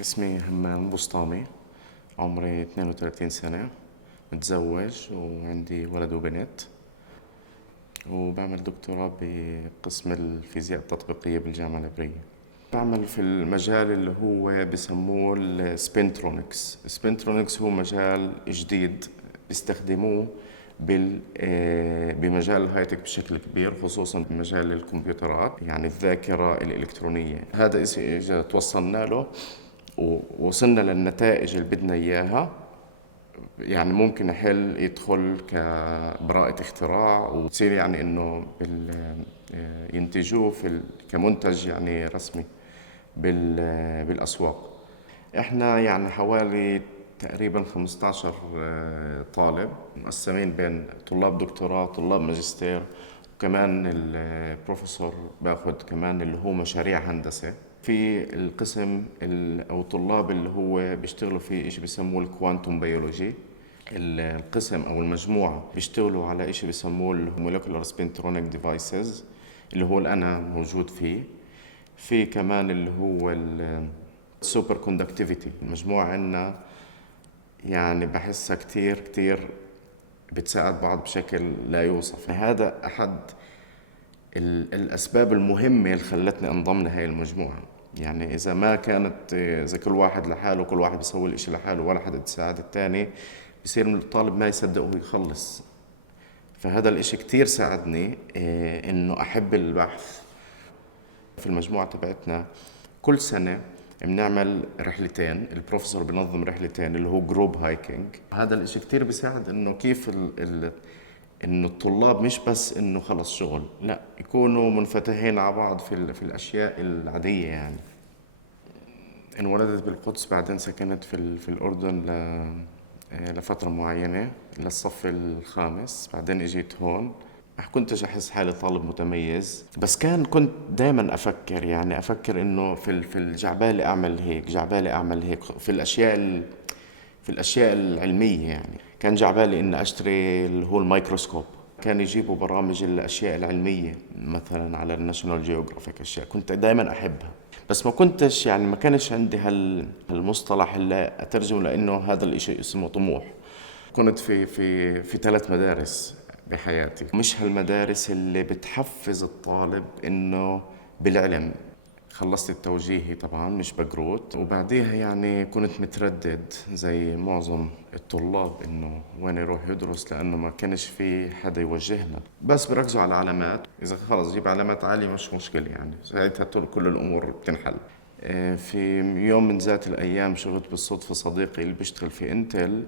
اسمي همام بسطامي. عمري 32 سنة. متزوج وعندي ولد وبنت. وبعمل دكتوراه بقسم الفيزياء التطبيقية بالجامعة العبرية. بعمل في المجال اللي هو بسموه السبنترونكس. السبنترونكس هو مجال جديد بيستخدموه بمجال الهايتك بشكل كبير، خصوصا بمجال الكمبيوترات، يعني الذاكرة الإلكترونية. هذا إذا توصلنا له ووصلنا للنتائج اللي بدنا إياها، يعني ممكن حل يدخل كبراءة اختراع وتصير يعني إنه ينتجوه كمنتج يعني رسمي بالأسواق. إحنا يعني حوالي تقريبا 15 طالب، مقسمين بين طلاب دكتوراه، طلاب ماجستير، وكمان البروفيسور باخد كمان اللي هو مشاريع هندسة. في القسم أو الطلاب اللي هو بيشتغلوا في إشي بيسموه الكوانتوم بيولوجي. القسم أو المجموعة بيشتغلوا على إشي بيسموه المولكولار سبنترونيك ديفايسز، اللي هو اللي أنا موجود فيه. في كمان اللي هو السوبر كوندكتيفيتي. المجموعة عندنا يعني بحسها كتير كتير بتساعد بعض بشكل لا يوصف. هذا أحد الأسباب المهمة اللي خلتني انضم لهي المجموعة. يعني إذا ما كانت، إذا كل واحد لحاله، كل واحد بيسوي الإشي لحاله ولا حدا بيساعد التاني، بصير الطالب ما يصدق وهو يخلص. فهذا الإشي كتير ساعدني إنه أحب البحث. في المجموعة تبعتنا كل سنة بنعمل رحلتين، البروفيسور بنظم رحلتين اللي هو جروب هايكنج. هذا الاشي كتير بيساعد انه كيف انه الطلاب مش بس انه خلص شغل، لا، يكونوا منفتحين على بعض في الاشياء العادية يعني. انولدت بالقدس، بعدين سكنت في الاردن لفترة معينة للصف الخامس، بعدين اجيت هون. ما كنتش احس حالي طالب متميز، بس كنت دائما افكر، يعني افكر انه في الجعبالي اعمل هيك، جعبالي اعمل هيك في الاشياء العلميه. يعني كان جعبالي اني اشتري اللي هو الميكروسكوب. كان يجيبوا برامج الاشياء العلميه مثلا على الناشونال جيوغرافيك، اشياء كنت دائما احبها. بس ما كنتش، يعني ما كانش عندي هالمصطلح اللي اترجم لانه هذا الاشي اسمه طموح. كنت في 3 مدارس بحياتي، مش هالمدارس اللي بتحفز الطالب انه بالعلم. خلصت التوجيهي طبعا، مش بقروت، وبعديها يعني كنت متردد زي معظم الطلاب انه وين يروح يدرس، لانه ما كانش في حدا يوجهنا. بس بركزوا على علامات، اذا خلص جيب علامات عالية مش مشكلة، يعني ساعتها كل الامور بتنحل. في يوم من ذات الايام شفت بالصدفة صديقي اللي بيشتغل في انتل،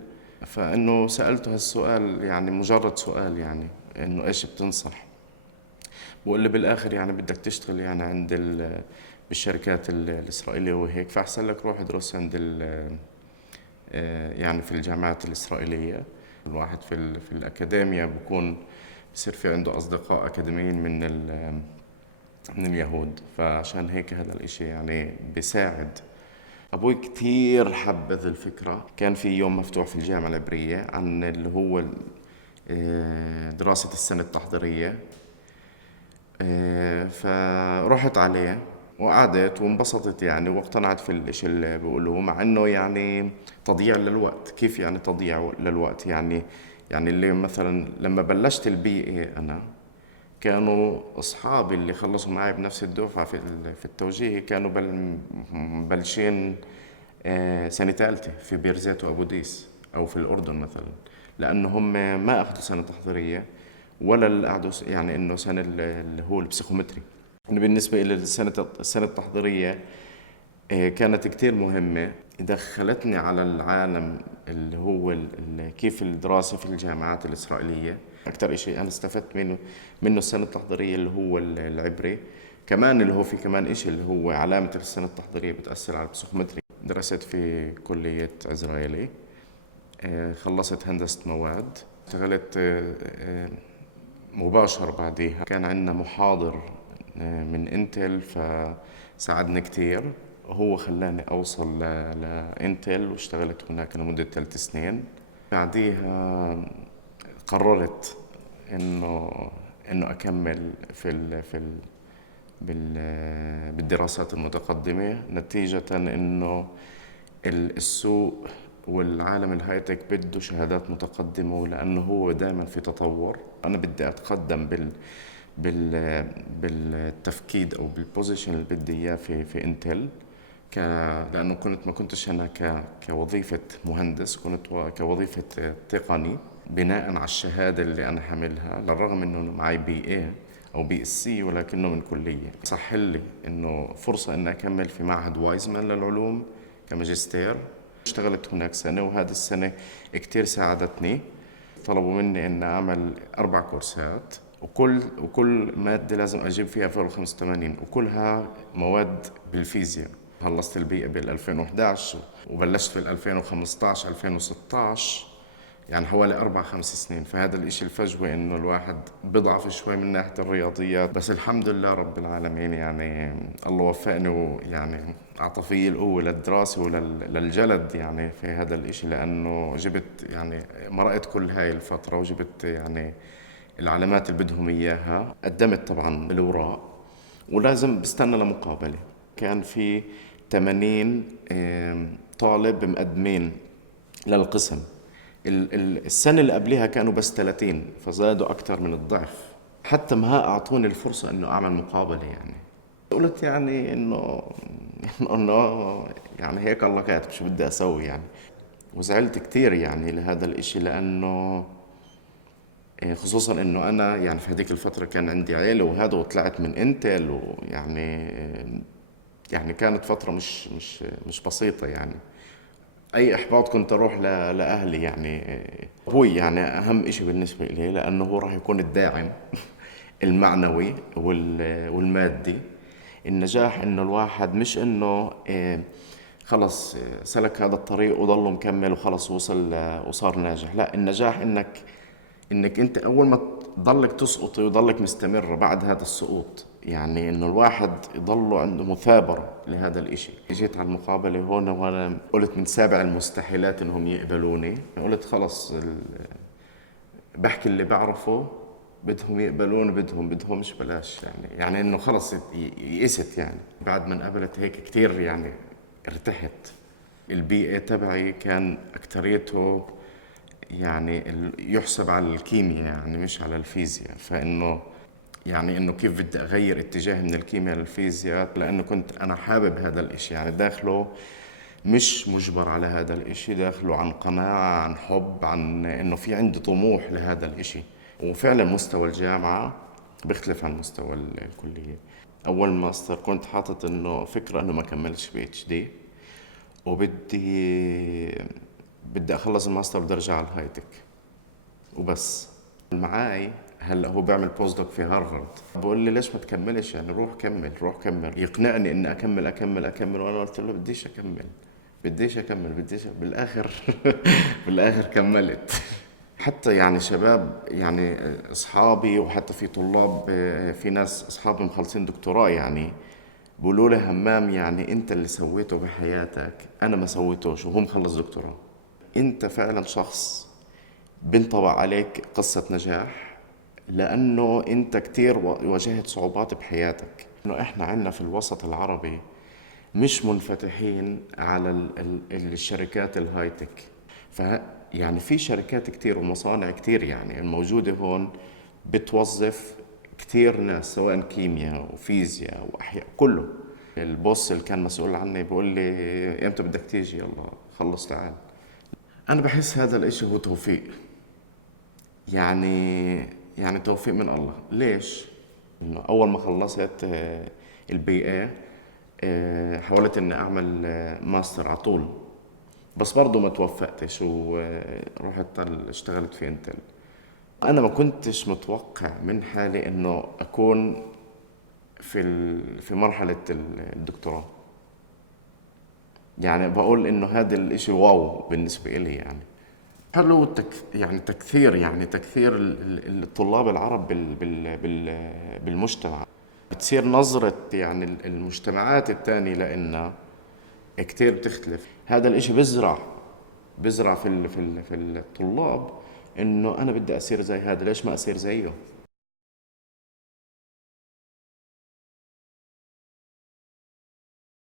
فانه سألته هالسؤال، يعني مجرد سؤال، يعني انه ايش بتنصح. بقول لي بالاخر يعني بدك تشتغل يعني عند بالشركات الاسرائيليه وهيك، فاحسن لك روح ادرس عند يعني في الجامعات الاسرائيليه. الواحد في الاكاديميا بكون بصير في عنده اصدقاء اكاديميين من اليهود، فعشان هيك هذا الاشي يعني بيساعد. ابوي كتير حبذ الفكره. كان في يوم مفتوح في الجامعه العبريه عن اللي هو دراسه السنه التحضيريه. فرحت عليه وقعدت وانبسطت يعني، واقتنعت في الاشي اللي بقوله، مع انه يعني تضييع للوقت. كيف يعني تضييع للوقت؟ يعني اللي مثلا لما بلشت البيئة انا، كانوا اصحابي اللي خلصوا معي بنفس الدفعة في التوجيهي كانوا بلشين سنة ثالثة في بير زيت وابو ديس او في الاردن مثلا، لانه هم ما اخذوا سنة تحضيرية ولا اللي قعدوا يعني انه سنه اللي هو البسيكومتري. أنا بالنسبه لي السنه التحضيريه كانت كتير مهمه، دخلتني على العالم اللي هو كيف الدراسه في الجامعات الاسرائيليه. اكثر شيء انا استفدت منه السنه التحضيريه اللي هو العبري. كمان اللي هو في كمان شيء اللي هو علامه السنه التحضيريه بتاثر على البسيكومتري. درست في كليه عزرائيلي، خلصت هندسه مواد. اشتغلت مباشر بعديها. كان عندنا محاضر من انتل فساعدني كتير، وهو خلاني اوصل لانتل، واشتغلت هناك لمدة 3 سنين. بعديها قررت انه اكمل في بالدراسات المتقدمة، نتيجة إنه السوق والعالم الهايتك بده شهادات متقدمة، لأنه هو دائما في تطور. أنا بدي أتقدم بالتفكيد أو بالبوزيشن اللي بدي إياه في انتل، لأنه ما كنتش أنا كوظيفة مهندس، كنت كوظيفة تقني بناء على الشهادة اللي أنا حاملها، للرغم إنه معي BA أو BSc، ولكنه من كلية. صح لي إنه فرصة إني أكمل في معهد وايزمان للعلوم كماجستير. اشتغلت هناك سنة، وهذه السنة كتير ساعدتني. طلبوا مني إن أعمل 4 كورسات، وكل مادة لازم أجيب فيها فوق 85، وكلها مواد بالفيزياء. خلصت البيئة بال 2011 وبلشت في 2015 2016، يعني حوالي 4 5 سنين. فهذا الاشي الفجوة انه الواحد بضعف شوي من ناحية الرياضيات، بس الحمد لله رب العالمين، يعني الله وفقني، ويعني اعطى في القوة للدراسة وللجلد يعني في هذا الاشي، لانه جبت يعني مرقت كل هاي الفترة، وجبت يعني العلامات اللي بدهم اياها. قدمت طبعا الاوراق، ولازم بستنى لمقابلة. كان في 80 طالب مقدمين للقسم. السنة اللي قبلها كانوا بس 30، فزادوا أكثر من الضعف. حتى ما أعطوني الفرصة إنه أعمل مقابلة يعني. قلت يعني إنه يعني هيك الله كاتب، شو بدي أسوي يعني. وزعلت كثير يعني لهذا الإشي، لأنه خصوصا إنه أنا يعني في هذيك الفترة كان عندي عيلة وهذا، وطلعت من انتل، ويعني يعني كانت فترة مش بسيطة يعني. اي احباط كنت اروح لاهلي يعني. هو يعني اهم اشي بالنسبه لي، لانه هو راح يكون الداعم المعنوي والمادي. النجاح انه الواحد مش انه خلص سلك هذا الطريق وضله مكمل وخلص وصل وصار ناجح. لا، النجاح انك انت اول ما تضلك تسقط ويضلك مستمر بعد هذا السقوط، يعني انه الواحد يضله عنده مثابرة لهذا الاشي. جيت على المقابلة هون وانا قلت من 7 المستحيلات انهم يقبلوني. قلت خلص بحكي اللي بعرفه، بدهم يقبلون بدهمش بلاش يعني انه خلص يئست يعني. بعد ما انقبلت هيك كتير يعني ارتحت. البيئة تبعي كان اكتريته يعني يحسب على الكيمياء، يعني مش على الفيزياء. فإنه يعني إنه كيف بدي أغير اتجاهي من الكيمياء للفيزياء، لأنه كنت أنا حابب هذا الإشي يعني. داخله مش مجبر على هذا الإشي، داخله عن قناعة، عن حب، عن إنه في عندي طموح لهذا الإشي. وفعلا مستوى الجامعة بيختلف عن مستوى الكلية. أول ماستر كنت حاطط إنه فكرة إنه ما كملش PhD، بدي اخلص الماستر بدي ارجع على الهايتك وبس. معاي هلا هو بيعمل بوست دوك في هارفارد، بقول لي ليش ما تكملش يعني، روح كمل روح كمل. يقنعني اني اكمل اكمل اكمل، وانا قلت له بديش اكمل بديش اكمل بالاخر بالاخر كملت. حتى يعني شباب يعني اصحابي، وحتى في طلاب، في ناس اصحابي مخلصين دكتوراه يعني، بقولوا لي همام يعني انت اللي سويته بحياتك انا ما سويتوش، وهو مخلص دكتوراه. انت فعلا شخص بنطبع عليك قصة نجاح، لانه انت كتير واجهت صعوبات بحياتك. انه احنا عندنا في الوسط العربي مش منفتحين على الشركات الهايتك. ف يعني في شركات كتير ومصانع كتير يعني الموجودة هون بتوظف كتير ناس، سواء كيمياء وفيزياء وأحياء كله. البوس اللي كان مسؤول عني بيقول لي امتى بدك تيجي، يلا خلص تعال. انا بحس هذا الاشي هو توفيق يعني. يعني توفيق من الله. ليش؟ انه اول ما خلصت الBA، حاولت اني اعمل ماستر على طول، بس برضه ما توفقتش، ورحت اشتغلت في انتل. انا ما كنتش متوقع من حالي انه اكون في مرحلة الدكتوراه. يعني بقول انه هذا الاشي واو بالنسبة إلي يعني. حلو يعني تكثير الطلاب العرب بالمجتمع. بتصير نظرة يعني المجتمعات التانية لإلنا كتير بتختلف. هذا الاشي بزرع في الطلاب انه انا بدي اصير زي هذا، ليش ما اصير زيه.